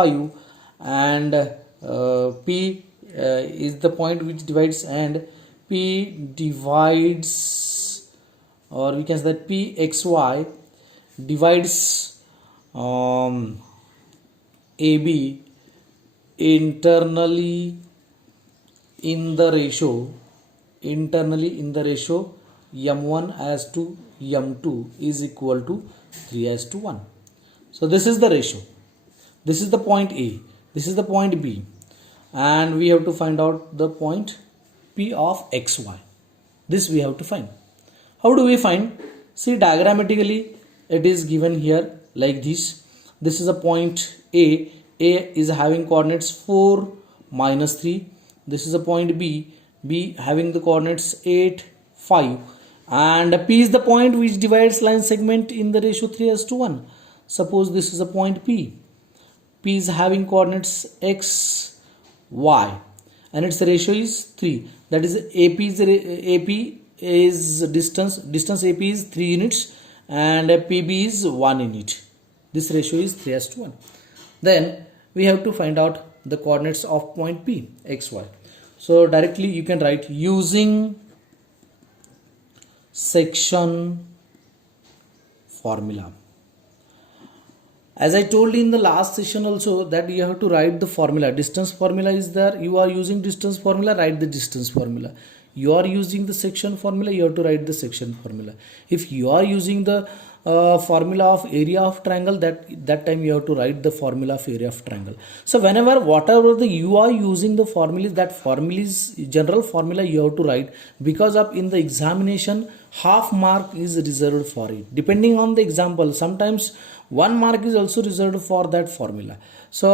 5, and P is the point which divides, and P divides, or we can say that PXY divides AB internally in the ratio m1 as to m2 is equal to 3 as to 1. So this is the ratio. This is the point A, this is the point B, and we have to find out the point P of XY. This we have to find. How do we find? See, diagrammatically it is given here like this. This is a point A. A is having coordinates 4, -3. This is a point B. B having the coordinates 8, 5, and P is the point which divides line segment in the ratio 3 as to 1. Suppose this is a point P. P is having coordinates x, y, and its ratio is 3. That is AP is distance AP is 3 units, and PB is 1 unit. This ratio is 3 as to 1. Then we have to find out the coordinates of point P, x, y. So directly you can write using section formula. As I told in the last session also, that you have to write the formula. Distance formula is there. You are using distance formula, write the distance formula. You are using the section formula, you have to write the section formula. If you are using the formula of area of triangle, that time you have to write the formula of area of triangle. So whenever whatever you are using the formula, that formula is general formula you have to write, because of in the examination half mark is reserved for it. Depending on the example, sometimes 1 mark is also reserved for that formula. So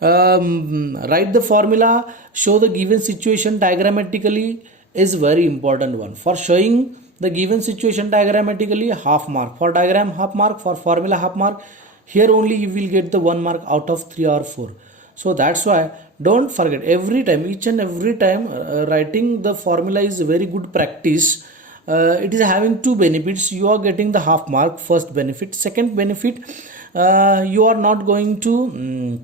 write the formula, show the given situation diagrammatically is very important one. For showing the given situation diagrammatically, half mark. For diagram half mark, for formula half mark. Here only you will get the 1 mark out of 3 or 4. So that's why don't forget, every time, each and every time writing the formula is very good practice. It is having 2 benefits. You are getting the half mark, first benefit. Second benefit, you are not going to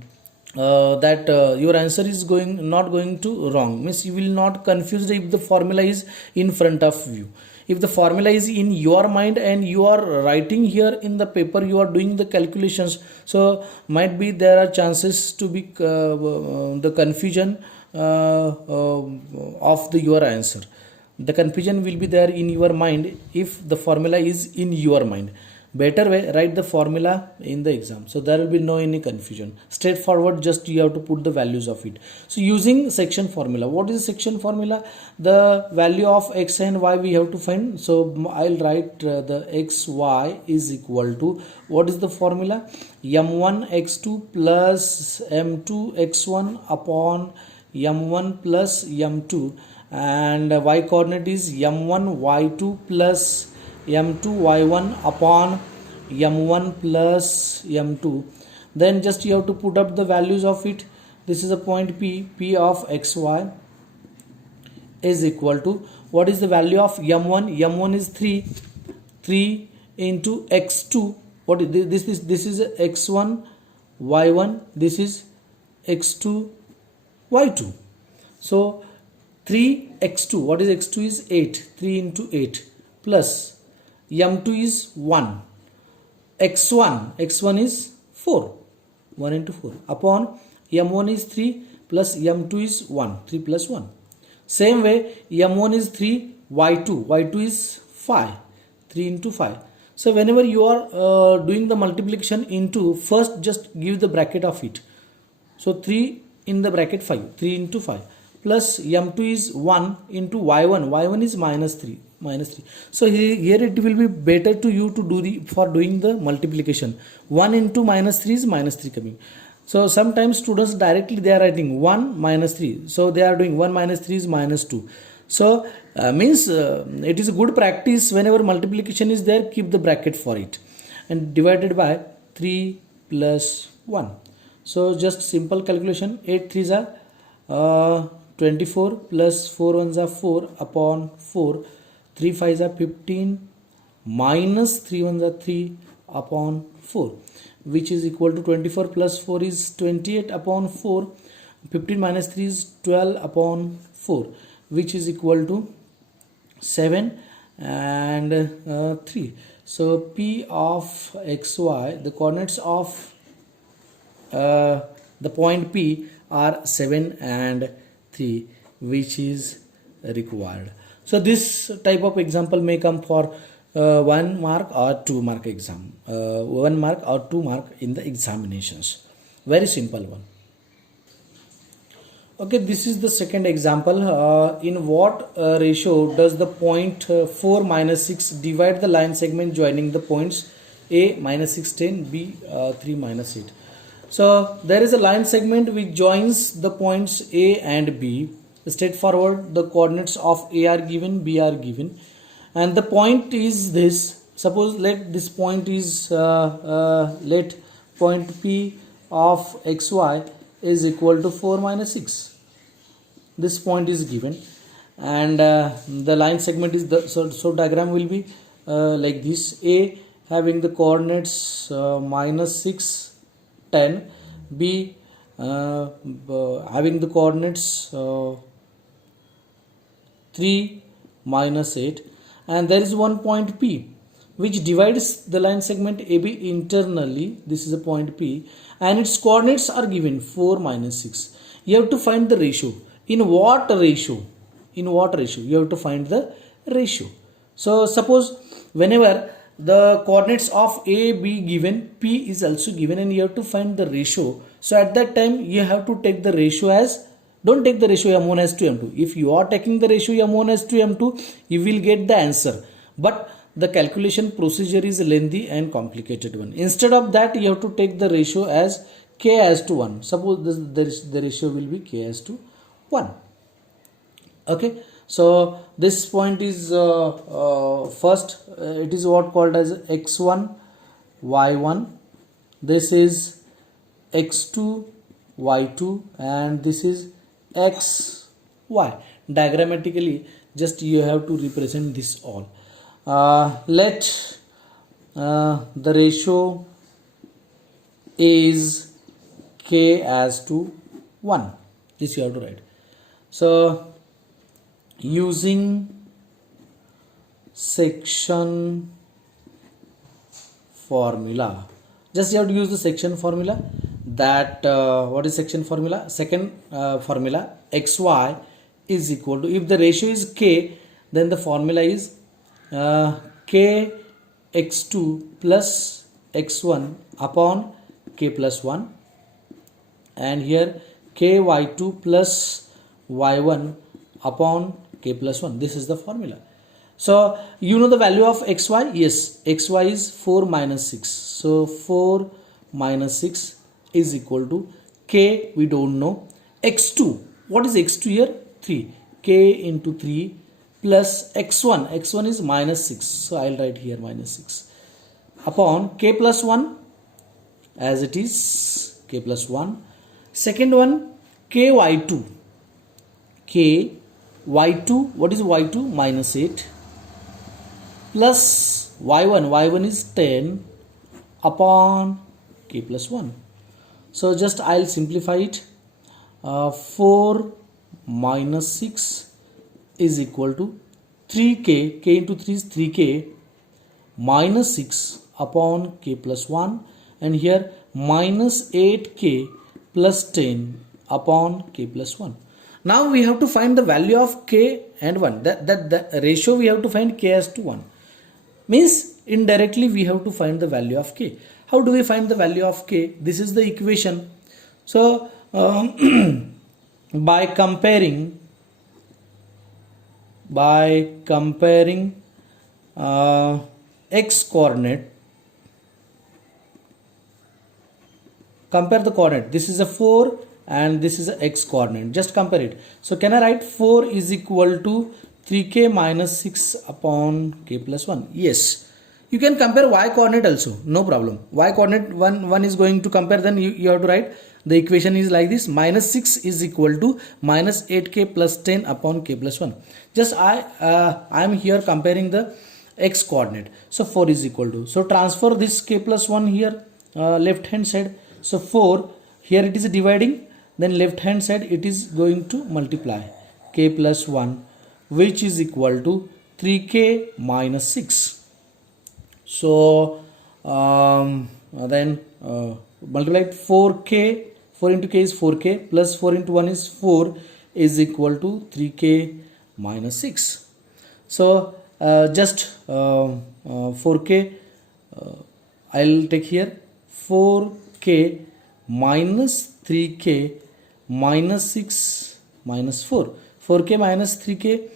your answer is not going to wrong, means you will not confused if the formula is in front of you. If the formula is in your mind and you are writing here in the paper, you are doing the calculations, so might be there are chances to be the confusion of your answer. The confusion will be there in your mind if the formula is in your mind. Better way, write the formula in the exam, so there will be no any confusion. Straightforward, just you have to put the values of it. So using section formula, what is the section formula? The value of x and y we have to find. So I'll write the xy is equal to, what is the formula? m1 x2 plus m2 x1 upon m1 plus m2, and y coordinate is m1 y2 plus m2 y1 upon m1 plus m2. Then just you have to put up the values of it. This is a point P of xy is equal to, what is the value of m1? m1 is 3 into x2. What is this is x1 y1, this is x2 y2. So 3x2, what is x2 is 8, 3 into 8 plus m2 is 1, x1 is 4, 1 into 4 upon m1 is 3 plus m2 is 1, 3 plus 1. Same way, m1 is 3, y2 is 5, 3 into 5. So whenever you are doing the multiplication into, first just give the bracket of it. So 3 in the bracket 5, 3 into 5 plus m2 is 1 into y1 is minus 3. So here it will be better to you to do for doing the multiplication. 1 into minus 3 is minus 3 coming. So sometimes students directly they are writing 1 minus 3. So they are doing 1 minus 3 is minus 2. So means it is a good practice, whenever multiplication is there, keep the bracket for it, and divided by 3 plus 1. So just simple calculation, 8 3s are 24 plus 4 1s are 4 upon 4, 3 5s are 15 minus 3 1s are 3 upon 4. which is equal to 24 plus 4 is 28 upon 4. 15 minus 3 is 12 upon 4, which is equal to 7 and 3. So P of xy, the coordinates of the point P are 7 and 3, which is required. So this type of example may come for 1 mark or 2 mark exam, 1 mark or 2 mark in the examinations. Very simple one. Okay, this is the second example. In what ratio does the point 4 minus 6 divide the line segment joining the points A minus 6 10, B 3 minus 8. So there is a line segment which joins the points A and B. Straightforward, the coordinates of A are given, B are given, and the point is this. Suppose let this point is let point P of xy is equal to 4 minus 6. This point is given, and the line segment is the so diagram will be like this. A having the coordinates minus 6 10, B having the coordinates 3 minus 8, and there is one point P which divides the line segment AB internally. This is a point P, and its coordinates are given 4 minus 6. You have to find the ratio. In what ratio? In what ratio? You have to find the ratio. So suppose whenever the coordinates of A, B given, P is also given, and you have to find the ratio. So at that time you have to take the ratio as, don't take the ratio M1 as to M2. If you are taking the ratio M1 as to M2, you will get the answer. But the calculation procedure is lengthy and complicated one. Instead of that, you have to take the ratio as K as to 1. Suppose the ratio will be K as to 1. Okay, so this point is first it is what called as x1 y1, this is x2 y2, and this is xy. Diagrammatically just you have to represent this all. Let the ratio is K as to 1. This you have to write. So using section formula, just you have to use the section formula. That what is section formula? Second formula, xy is equal to, if the ratio is K, then the formula is K x2 plus x1 upon K plus 1, and here K y2 plus y1 upon K plus 1. This is the formula. So you know the value of xy? Yes, xy is 4 minus 6. So 4 minus 6 is equal to K, we don't know. X2, what is x2 here? 3. K into 3 plus x1. x1 is minus 6. So I'll write here minus 6 upon K plus 1 as it is, K plus 1. Second one, K y2. K y2, what is y2? Minus 8 plus y1. y1 is 10 upon K plus 1. So just I'll simplify it. 4 minus 6 is equal to 3k, k into 3 is 3k, minus 6 upon K plus 1, and here minus 8k plus 10 upon K plus 1. Now we have to find the value of K and 1. That ratio we have to find K as to 1. Means indirectly we have to find the value of K. How do we find the value of K? This is the equation. So by comparing x coordinate, compare the coordinate. This is a 4 and this is a x coordinate. Just compare it. So can I write 4 is equal to 3k minus 6 upon K plus 1? Yes. You can compare y coordinate also, no problem. Y coordinate one is going to compare, then you have to write the equation is like this: minus 6 is equal to minus 8k plus 10 upon K plus 1. Just I am here comparing the x coordinate. So 4 is equal to, so transfer this K plus 1 here left hand side. So 4, here it is dividing, then left hand side it is going to multiply k plus 1, which is equal to 3k minus 6. So then multiply 4k, 4 into k is 4k, plus 4 into 1 is 4, is equal to 3k minus 6. So just 4k, I'll take here 4k minus 3k minus 6 minus 4. 4k minus 3k,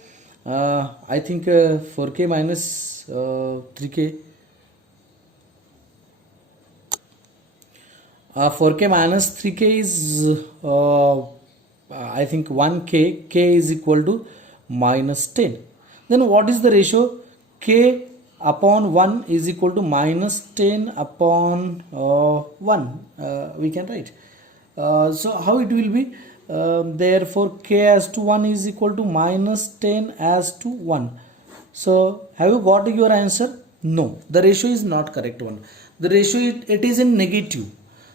I think 4k minus 3k, 4k minus 3k is I think 1k, k is equal to minus 10. Then what is the ratio? K upon 1 is equal to minus 10 upon 1, we can write. So how it will be? Therefore k as to 1 is equal to minus 10 as to 1. So have you got your answer? No, the ratio is not correct one. The ratio it is in negative.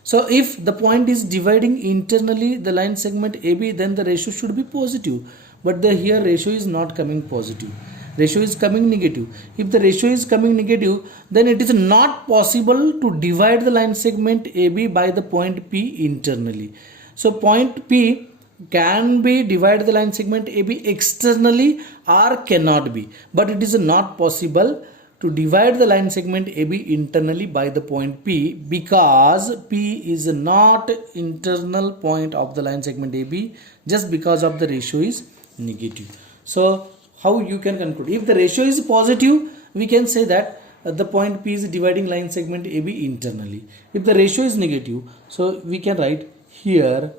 So if the point is dividing internally the line segment AB, then the ratio should be positive. But the here ratio is not coming positive. Ratio is coming negative. If the ratio is coming negative, then it is not possible to divide the line segment AB by the point P internally. So point P can be divide the line segment AB externally or cannot be. But it is not possible to divide the line segment AB internally by the point P, because P is not internal point of the line segment AB, just because of the ratio is negative. So how you can conclude? If the ratio is positive, we can say that the point P is dividing line segment AB internally. If the ratio is negative, so we can write here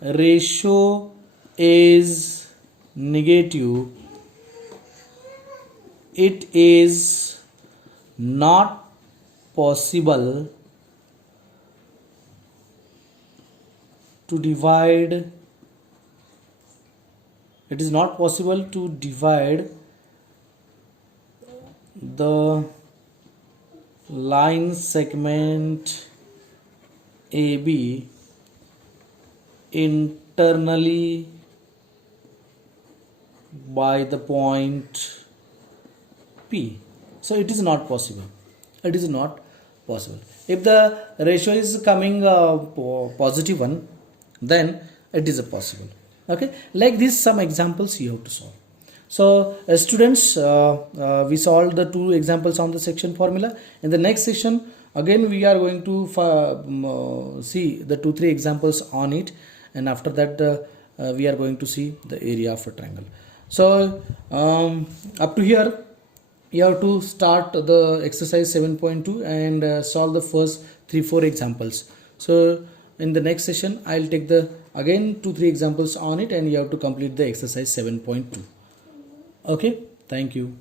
ratio is negative, it is not possible to divide, it is not possible to divide the line segment AB internally by the point P. So it is not possible. It is not possible. If the ratio is coming positive one, then it is possible. Okay, like this some examples you have to solve. So students, we solved the 2 examples on the section formula. In the next session again we are going to see the 2-3 examples on it, and after that we are going to see the area of a triangle. So up to here you have to start the exercise 7.2 and solve the first 3-4 examples. So in the next session I'll take the again 2-3 examples on it, and you have to complete the exercise 7.2. Okay, thank you.